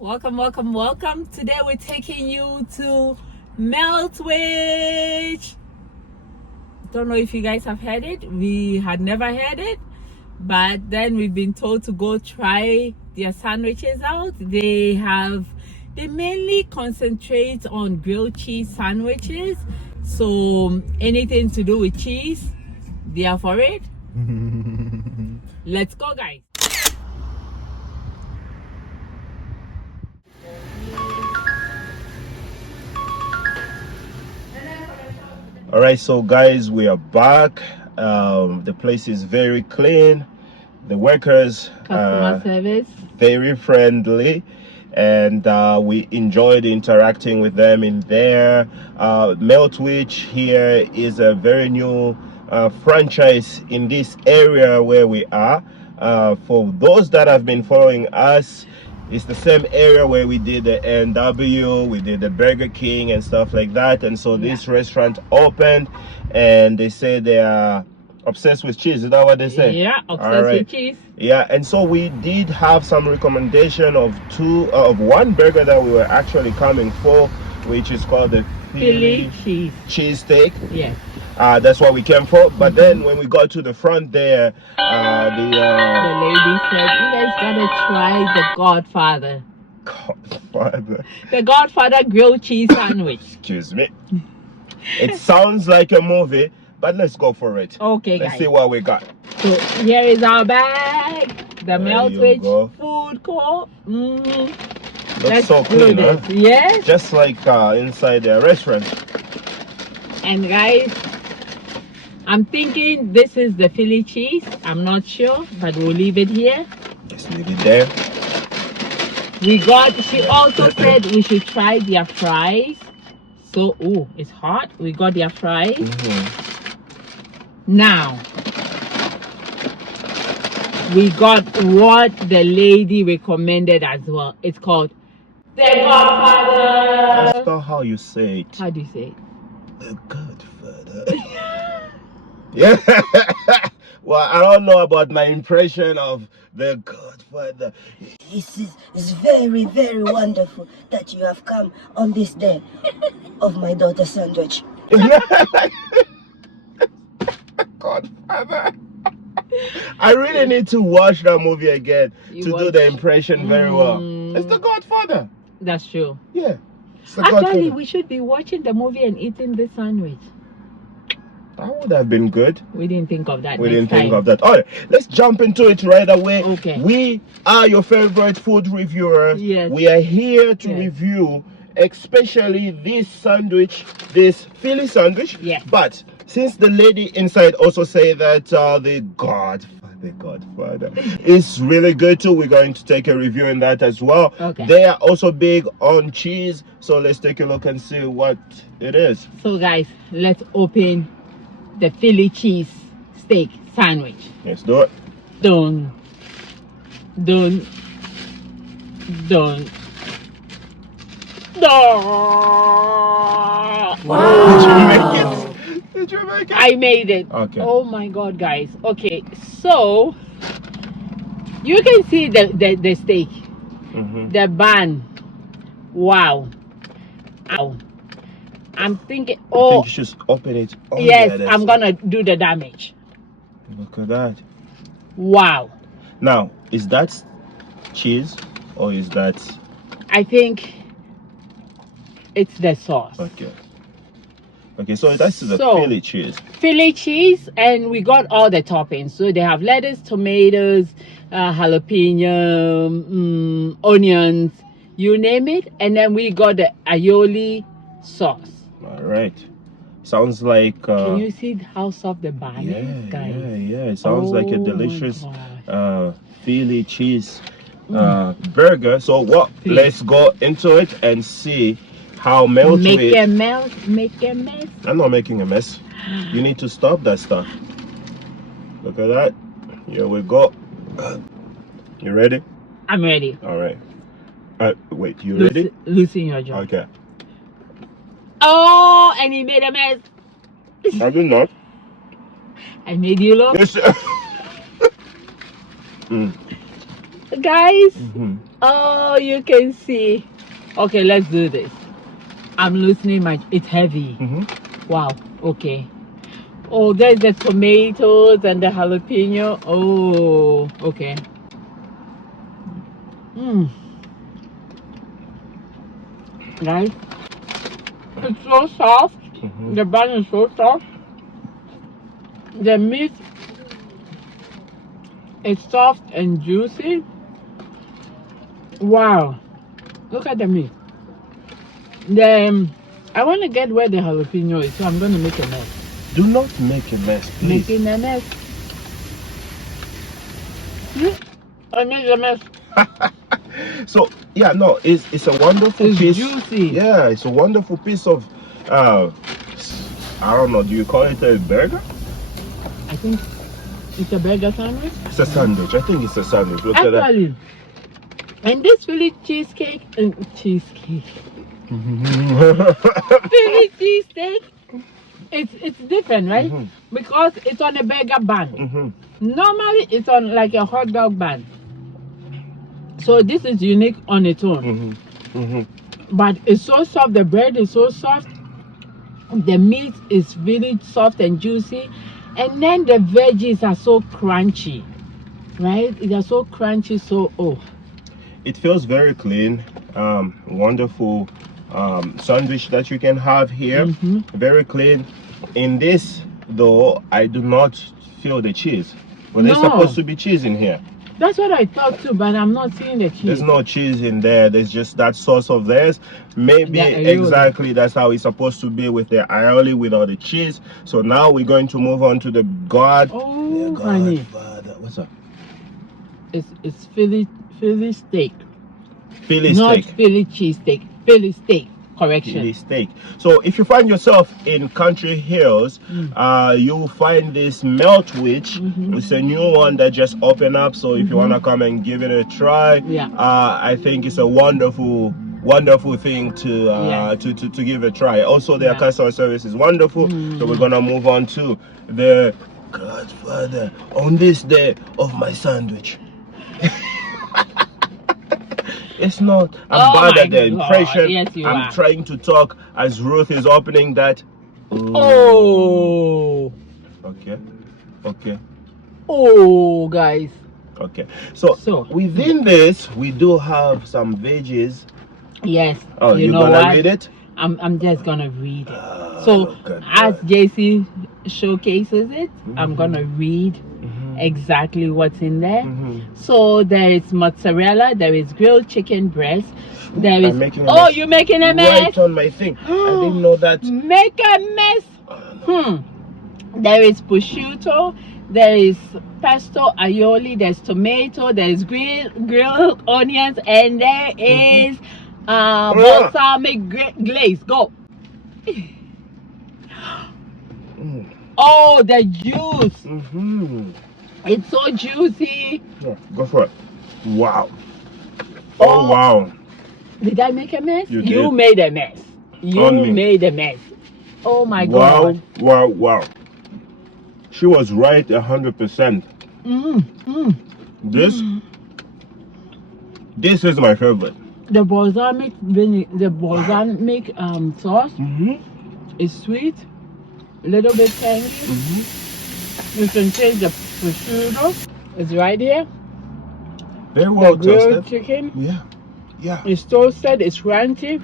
Welcome. Today we're taking you to Meltwich. Don't know if you guys have heard it. We had never heard it, but then we've been told to go try their sandwiches out. They mainly concentrate on grilled cheese sandwiches. So anything to do with cheese, they are for it. Let's go, guys. All right, so guys, we are back. The place is very clean. The workers Customer service very friendly, and we enjoyed interacting with them in there. Meltwich here is a very new franchise in this area where we are. For those that have been following us, it's the same area where we did the NW, we did the Burger King and stuff like that. And so this restaurant opened, and they say they are obsessed with cheese. Is that what they say? Yeah, obsessed with cheese. Yeah, and so we did have some recommendation of one burger that we were actually coming for, which is called the Philly cheese steak. Yeah. That's what we came for. But then when we got to the front there, the lady said, "You guys gotta try the Godfather." Godfather. The Godfather grilled cheese sandwich. Excuse me. It sounds like a movie, but let's go for it. Okay, let's guys. see what we got. So here is our bag. The Meltwich food court. Looks so clean, huh? Yes. Just like inside the restaurant. And guys, I'm thinking this is the Philly cheese. I'm not sure, but we'll leave it here. Just leave it there. She also said we should try their fries. So, it's hot. We got their fries. Now, we got what the lady recommended as well. It's called the Godfather. That's not how you say it. How do you say it? The Godfather. Yeah. Well, I don't know about my impression of the Godfather. It's very, very wonderful that you have come on this day of my daughter's sandwich. Godfather. I really need to watch that movie again to do the impression very well. It's the Godfather. That's true. Yeah. Actually, we should be watching the movie and eating this sandwich. That would have been good. We didn't think of that. We didn't think of that. All right, let's jump into it right away. Okay. We are your favorite food reviewers. Yes. We are here to review, especially this sandwich, this Philly sandwich. Yeah. But since the lady inside also say that the Godfather is really good too, we're going to take a review in that as well. Okay. They are also big on cheese, so let's take a look and see what it is. So guys, let's open the Philly cheese steak sandwich. Let's do it. Done. Wow. Did you make it? I made it. Okay. Oh my god, guys. Okay, so you can see the steak, the bun. Wow. I'm thinking, I think you should open it. Yes, I'm gonna do the damage. Look at that. Wow. Now, is that cheese or is that? I think it's the sauce. Okay, so that's the Philly cheese. Philly cheese, and we got all the toppings. So they have lettuce, tomatoes, jalapeno, onions, you name it. And then we got the aioli sauce. All right. Sounds like... can you see how soft the bun is, guys? Yeah. It sounds like a delicious Philly cheese burger. So let's go into it and see how Meltwich... Make a mess. I'm not making a mess. You need to stop that stuff. Look at that. Here we go. You ready? I'm ready. All right. Wait, you ready? Loosen your jaw. Okay. Oh, and he made a mess. I did not. I made you look. Yes. guys. Mhm. Oh, you can see. Okay, let's do this. I'm loosening my. It's heavy. Mhm. Wow. Okay. Oh, there's the tomatoes and the jalapeno. Oh, okay. Guys, it's so soft. Mhm. The bun is so soft. The meat is soft and juicy. Wow. Look at the meat. I want to get where the jalapeno is, so I'm going to make a mess. Do not make a mess, please. Making a mess. I made a mess. So yeah, no, it's a wonderful It's piece. juicy. Yeah, it's a wonderful piece of I don't know, do you call it a burger? I think it's a burger sandwich. It's a sandwich. I think it's a sandwich. Look at that. Actually, and this Philly cheesecake, cheesecake. Philly cheesesteak, it's different, right? Mhm. Because it's on a burger bun. Mhm. Normally, it's on like a hot dog bun. So this is unique on its own. Mhm. Mhm. But it's so soft. The bread is so soft. The meat is really soft and juicy, and then the veggies are so crunchy, right? They're so crunchy. So It feels very clean. Wonderful sandwich that you can have here. Mhm. Very clean. In this though, I do not feel the cheese. But there's No. supposed to be cheese in here. That's what I thought too, but I'm not seeing the cheese. There's no cheese in there. There's just that sauce of theirs. Maybe The aioli. exactly that's how it's supposed to be with the aioli without the cheese. So now we're going to move on to the God. Oh, honey, Godfather. What's up? it's Philly steak, Philly not steak. Philly cheesesteak. Philly steak. Correction. Philly steak. So if you find yourself in Country Hills, you'll find this Meltwich. It's a new one that just opened up. So if you want to come and give it a try, Yeah. I think it's a wonderful thing to to give a try. Also their Yeah. customer service is wonderful. So we're gonna move on to the Godfather on this day of my sandwich. It's not. I'm Oh bad my at the God. impression. Yes, you I'm are. trying to talk as Ruth is opening that. Oh, Okay. Okay. oh, guys. Okay. So, So. within this, we do have some veggies. Yes. Oh, you you're know gonna what? read it? I'm just gonna read it. So look at as that. JC showcases it, I'm gonna read Mhm. exactly what's in there. Mhm. So there is mozzarella, there is grilled chicken breast, there I'm is making a oh mess. you're making a mess. Right on my thing. I didn't know that. Make a mess. There is prosciutto, there is pesto aioli, there's tomato, there is grilled onions, and there is balsamic glaze. Go. Oh, the juice. It's so juicy. Yeah, go for it. Wow. Oh, wow. Did I make a mess? You You did. made a mess. You On me. made a mess. Oh my Wow, God. wow, wow. She was right 100%. This is my favorite. The balsamic sauce is sweet, a little bit tangy. You can taste the prosciutto. It's right here. Very well The grilled toasted. chicken. Yeah, yeah. It's toasted. It's crunchy.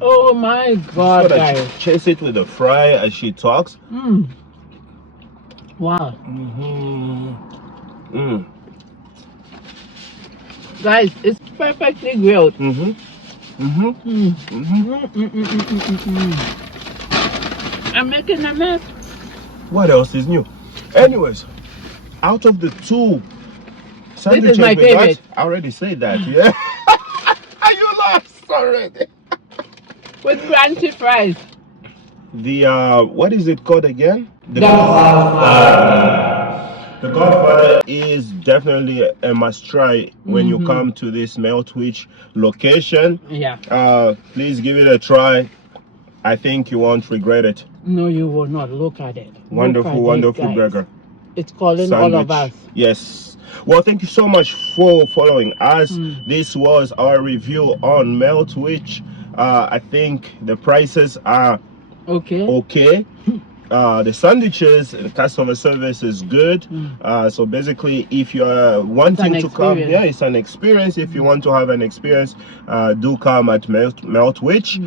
Oh my God, So that guys. she chase it with a fry as she talks. Wow. Guys, it's perfectly grilled. I'm making a mess. What else is new? Anyways, out of the two sandwiches my we got, favorite. I already said that, yeah? You lost already. With crunchy fries. The, what is it called again? The Godfather. The Godfather is definitely a must try when you come to this Meltwich location. Yeah. Please give it a try. I think you won't regret it. No, you will not. Look at it. Wonderful, Look at wonderful it, guys. burger. It's calling all of us. Yes. Well, thank you so much for following us. This was our review on Meltwich. I think the prices are okay. The sandwiches and customer service is good. So basically, if you're wanting to come, yeah, it's an experience. If you want to have an experience, do come at Meltwich.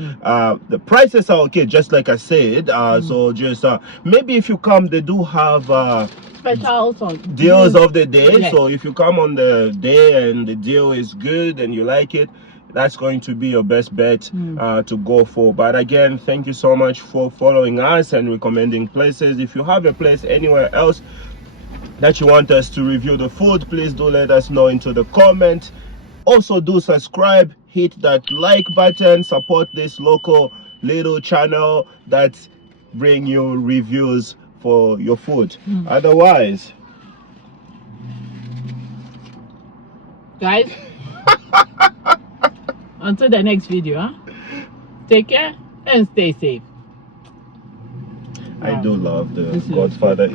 The prices are okay, just like I said. So just maybe if you come, they do have Specials on deals of the day. Yes. So if you come on the day and the deal is good and you like it, that's going to be your best bet to go for. But again, thank you so much for following us and recommending places. If you have a place anywhere else that you want us to review the food, please do let us know into the comment. Also do subscribe, hit that like button, support this local little channel that bring you reviews for your food. Otherwise, guys, until the next video, huh? Take care and stay safe. I do love the This is Godfather.